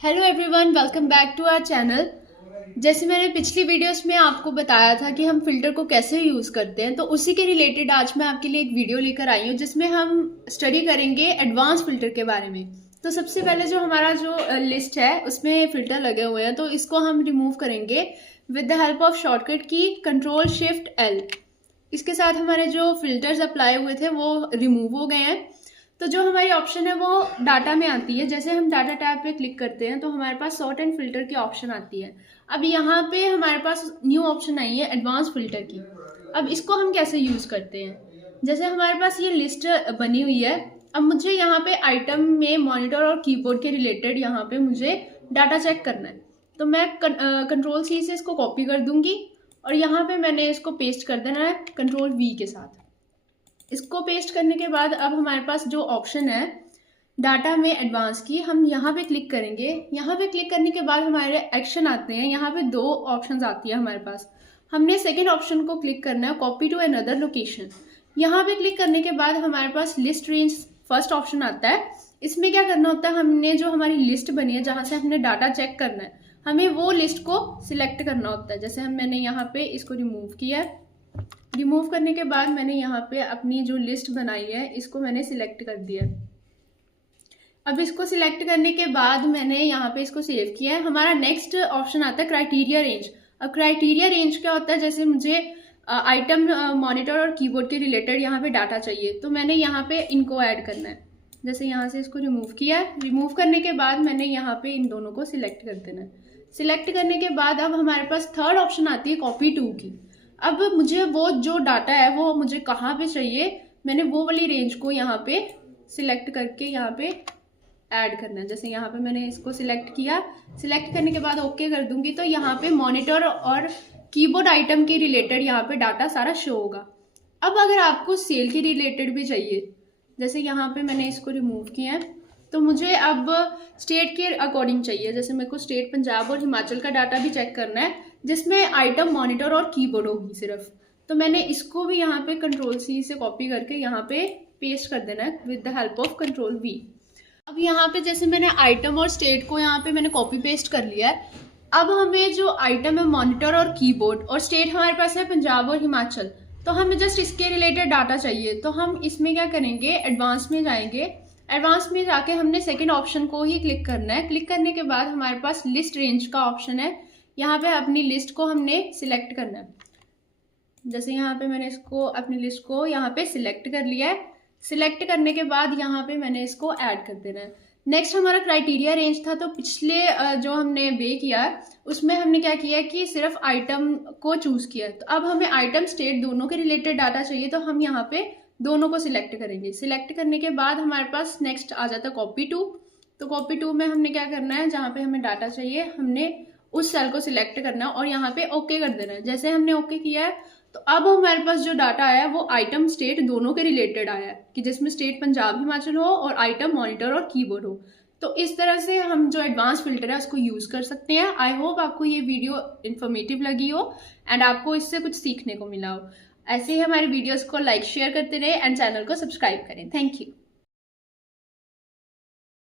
Hello everyone, welcome back to our channel. जैसे मैंने पिछली वीडियोस में आपको बताया था कि हम फिल्टर को कैसे यूज़ करते हैं, तो उसी के रिलेटेड आज मैं आपके लिए एक वीडियो लेकर आई हूँ जिसमें हम स्टडी करेंगे एडवांस फिल्टर के बारे में। तो सबसे पहले जो हमारा जो लिस्ट है उसमें फ़िल्टर लगे हुए हैं, तो इसको हम रिमूव करेंगे with the help of shortcut की Ctrl+Shift+L। इसके साथ हमारे जो फिल्टर्स अप्लाई हुए थे वो रिमूव हो गए हैं। तो जो हमारी ऑप्शन है वो डाटा में आती है। जैसे हम डाटा टैब पे क्लिक करते हैं तो हमारे पास सॉर्ट एंड फिल्टर की ऑप्शन आती है। अब यहाँ पे हमारे पास न्यू ऑप्शन आई है एडवांस फिल्टर की। अब इसको हम कैसे यूज़ करते हैं, जैसे हमारे पास ये लिस्ट बनी हुई है। अब मुझे यहाँ पे आइटम में मॉनिटर और कीबोर्ड के रिलेटेड यहाँ पे मुझे डाटा चेक करना है। तो मैं Ctrl+C से इसको कॉपी कर दूंगी और यहाँ पे मैंने इसको पेस्ट कर देना है Ctrl+V के साथ। इसको पेस्ट करने के बाद अब हमारे पास जो ऑप्शन है डाटा में एडवांस की, हम यहाँ पे क्लिक करेंगे। यहाँ पे क्लिक करने के बाद हमारे एक्शन आते हैं। यहाँ पे दो ऑप्शंस आती है हमारे पास। हमने सेकेंड ऑप्शन को क्लिक करना है, कॉपी टू अनदर लोकेशन। यहाँ पे क्लिक करने के बाद हमारे पास लिस्ट रेंज फर्स्ट ऑप्शन आता है। इसमें क्या करना होता है, हमने जो हमारी लिस्ट बनी है जहाँ से हमने डाटा चेक करना है, हमें वो लिस्ट को सिलेक्ट करना होता है। जैसे मैंने यहाँ पे इसको रिमूव किया है। रिमूव करने के बाद मैंने यहाँ पे अपनी जो लिस्ट बनाई है इसको मैंने सिलेक्ट कर दिया। अब इसको सिलेक्ट करने के बाद मैंने यहाँ पे इसको सेव किया है। हमारा नेक्स्ट ऑप्शन आता है क्राइटेरिया रेंज। अब क्राइटेरिया रेंज क्या होता है, जैसे मुझे आइटम मॉनिटर और कीबोर्ड के रिलेटेड यहाँ पे डाटा चाहिए, तो मैंने यहाँ पे इनको ऐड करना है। जैसे यहाँ से इसको रिमूव किया। रिमूव करने के बाद मैंने यहाँ पे इन दोनों को सिलेक्ट कर देना है। सिलेक्ट करने के बाद अब हमारे पास थर्ड ऑप्शन आती है कॉपी टू की। अब मुझे वो जो डाटा है वो मुझे कहाँ पे चाहिए, मैंने वो वाली रेंज को यहाँ पे सिलेक्ट करके यहाँ पे ऐड करना है। जैसे यहाँ पे मैंने इसको सिलेक्ट किया। सिलेक्ट करने के बाद ओके कर दूंगी तो यहाँ पे मॉनिटर और कीबोर्ड आइटम के रिलेटेड यहाँ पे डाटा सारा शो होगा। अब अगर आपको सेल के रिलेटेड भी चाहिए, जैसे यहाँ पे मैंने इसको रिमूव किया है, तो मुझे अब स्टेट के अकॉर्डिंग चाहिए। जैसे मेरे को स्टेट पंजाब और हिमाचल का डाटा भी चेक करना है जिसमें आइटम मॉनिटर और कीबोर्ड होगी सिर्फ। तो मैंने इसको भी यहाँ पे Ctrl+C से कॉपी करके यहाँ पे पेस्ट कर देना है with the help of Ctrl+V। अब यहाँ पे जैसे मैंने आइटम और स्टेट को यहाँ पे मैंने कॉपी पेस्ट कर लिया है। अब हमें जो आइटम है मॉनिटर और कीबोर्ड और स्टेट हमारे पास है पंजाब और हिमाचल, तो हमें जस्ट इसके रिलेटेड डाटा चाहिए। तो हम इसमें क्या करेंगे, एडवांस में जाएंगे। एडवांस में जाके हमने सेकेंड ऑप्शन को ही क्लिक करना है। क्लिक करने के बाद हमारे पास लिस्ट रेंज का ऑप्शन है। यहाँ पे अपनी लिस्ट को हमने सिलेक्ट करना है। जैसे यहाँ पे मैंने इसको अपनी लिस्ट को यहाँ पे सिलेक्ट कर लिया है। सिलेक्ट करने के बाद यहाँ पे मैंने इसको ऐड कर देना है। नेक्स्ट हमारा क्राइटेरिया रेंज था, तो पिछले जो हमने वे किया उसमें हमने क्या किया कि सिर्फ आइटम को चूज किया। तो अब हमें आइटम स्टेट दोनों के रिलेटेड डाटा चाहिए, तो हम यहाँ पे दोनों को सिलेक्ट करेंगे। सिलेक्ट करने के बाद हमारे पास नेक्स्ट आ जाता है कॉपी टू। तो कॉपी टू में हमने क्या करना है, जहाँ पे हमें डाटा चाहिए हमने उस सेल को सिलेक्ट करना है और यहाँ पे ओके कर देना है। जैसे हमने ओके किया है तो अब हमारे पास जो डाटा आया है वो आइटम स्टेट दोनों के रिलेटेड आया है, कि जिसमें स्टेट पंजाब हिमाचल हो और आइटम मॉनिटर और कीबोर्ड हो। तो इस तरह से हम जो एडवांस फिल्टर है उसको यूज़ कर सकते हैं। आई होप आपको ये वीडियो इन्फॉर्मेटिव लगी हो एंड आपको इससे कुछ सीखने को मिला हो। ऐसे ही हमारे वीडियोस को लाइक शेयर करते रहे एंड चैनल को सब्सक्राइब करें। Thank you.